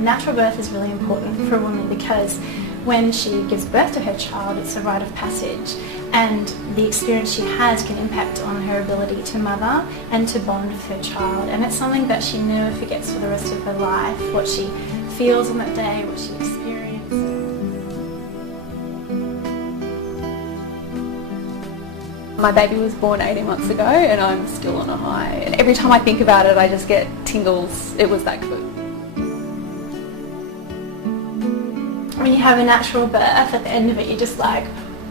Natural birth is really important for a woman because when she gives birth to her child, it's a rite of passage, and the experience she has can impact on her ability to mother and to bond with her child, and it's something that she never forgets for the rest of her life, what she feels on that day, what she experienced. My baby was born 18 months ago and I'm still on a high, and every time I think about it I just get tingles. It was that good. When you have a natural birth, at the end of it you're just like,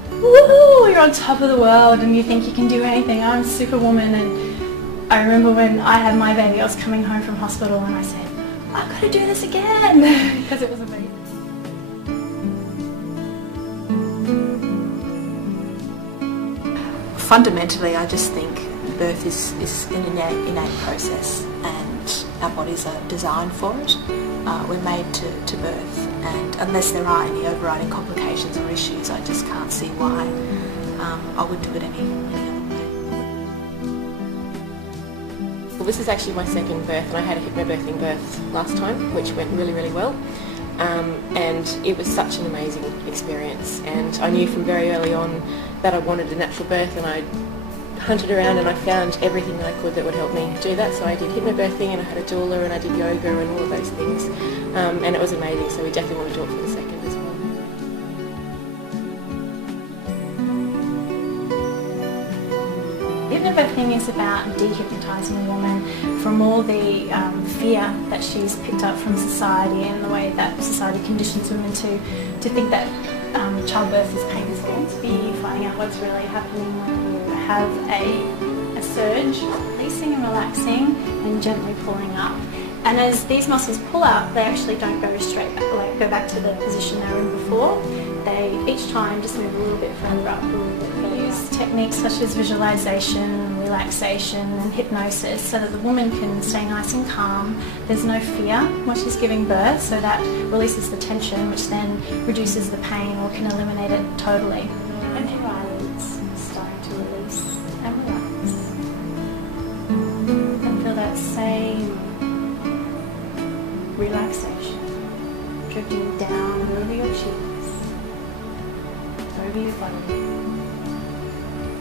woohoo, you're on top of the world and you think you can do anything. I'm Superwoman. And I remember when I had my baby, I was coming home from hospital and I said, I've got to do this again, because it was amazing. Fundamentally, I just think birth is an innate process, and our bodies are designed for it. We're made to birth, and unless there are any overriding complications or issues, I just can't see why I would do it any other way. Well, this is actually my second birth, and I had a hypnobirthing birth last time, which went really, really well. And it was such an amazing experience, and I knew from very early on that I wanted a natural birth, and I hunted around and I found everything that I could that would help me do that. So I did hypnobirthing and I had a doula and I did yoga and all of those things, and it was amazing, so we definitely want to do it for the second as well. Hypnobirthing is about dehypnotising a woman from all the fear that she's picked up from society and the way that society conditions women to think that childbirth is painful, to be finding out what's really happening when you have a surge, releasing and relaxing and gently pulling up. And as these muscles pull up, they actually don't go straight back, like go back to the position they were in before. They each time just move a little bit further up, a little bit further. We use techniques such as visualization, relaxation and hypnosis so that the woman can stay nice and calm. There's no fear when she's giving birth, so that releases the tension, which then reduces the pain or can eliminate it totally. And your eyelids starting to release and relax. And feel that same relaxation drifting down over your cheeks, over your body,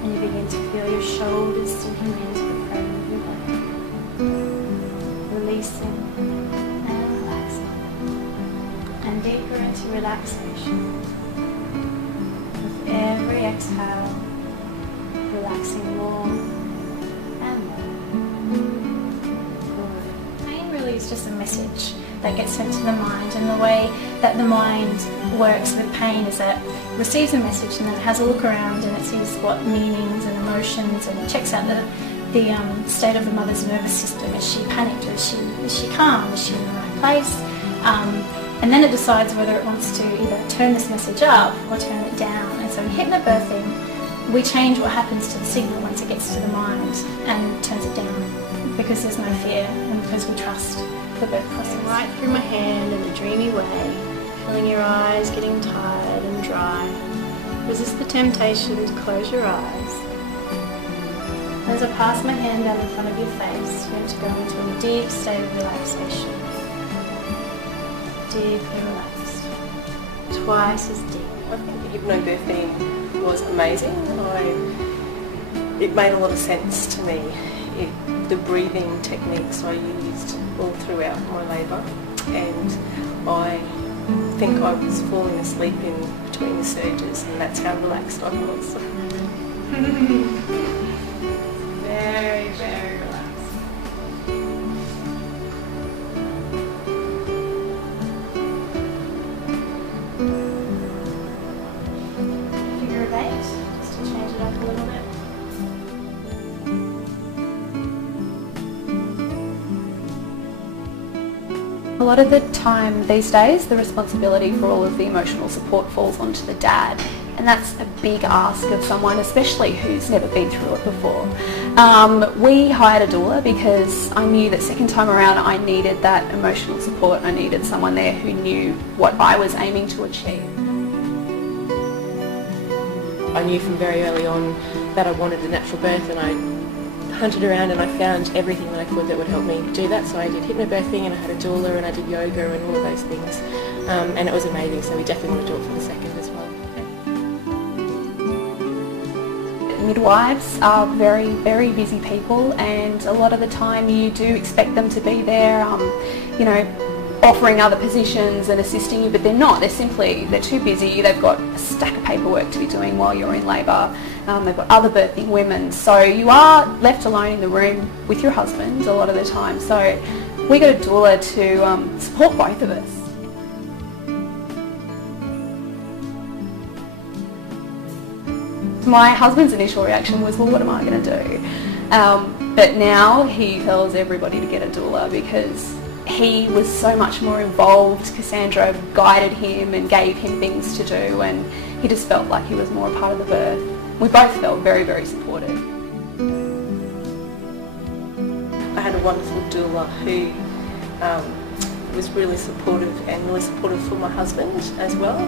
and you begin to feel your shoulders sinking into the frame of your body, releasing and relaxing, and deeper into relaxation. With every exhale, relaxing more and more. Pain really is just a message that gets sent to the mind, and the way that the mind works with pain is that it receives a message and then it has a look around and it sees what meanings and emotions, and it checks out the state of the mother's nervous system. Is she panicked, or is she calm, is she in the right place? And then it decides whether it wants to either turn this message up or turn it down. And so in hypnobirthing, we change what happens to the signal once it gets to the mind and turns it down, because there's no fear and because we trust the birth process. Right through my hand in a dreamy way, feeling your eyes getting tired and dry. Resist the temptation to close your eyes. As I pass my hand down in front of your face, you're going to go into a deep state of relaxation. Deeply relaxed. Twice as deep. I think the hypnobirthing was amazing. It made a lot of sense to me. The breathing techniques I used all throughout my labour, and I think I was falling asleep in between the surges, and that's how relaxed I was. Very, very relaxed. Figure of 8, just to change it up a little bit. A lot of the time these days, the responsibility for all of the emotional support falls onto the dad, and that's a big ask of someone, especially who's never been through it before. We hired a doula because I knew that second time around I needed that emotional support. I needed someone there who knew what I was aiming to achieve. I knew from very early on that I wanted a natural birth, and I hunted around and I found everything that I could that would help me do that. So I did hypnobirthing and I had a doula and I did yoga and all of those things. And it was amazing, so we definitely want to do it for the second as well. Midwives are very, very busy people, and a lot of the time you do expect them to be there, you know, offering other positions and assisting you, but they're not. They're too busy. They've got a stack of paperwork to be doing while you're in labour. They've got other birthing women, so you are left alone in the room with your husband a lot of the time. So we got a doula to support both of us. My husband's initial reaction was, well, what am I going to do? But now he tells everybody to get a doula because he was so much more involved. Cassandra guided him and gave him things to do, and he just felt like he was more a part of the birth. We both felt very, very supported. I had a wonderful doula who was really supportive and really supportive for my husband as well,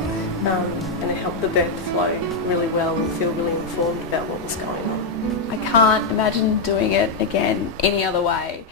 and it helped the birth flow really well and feel really informed about what was going on. I can't imagine doing it again any other way.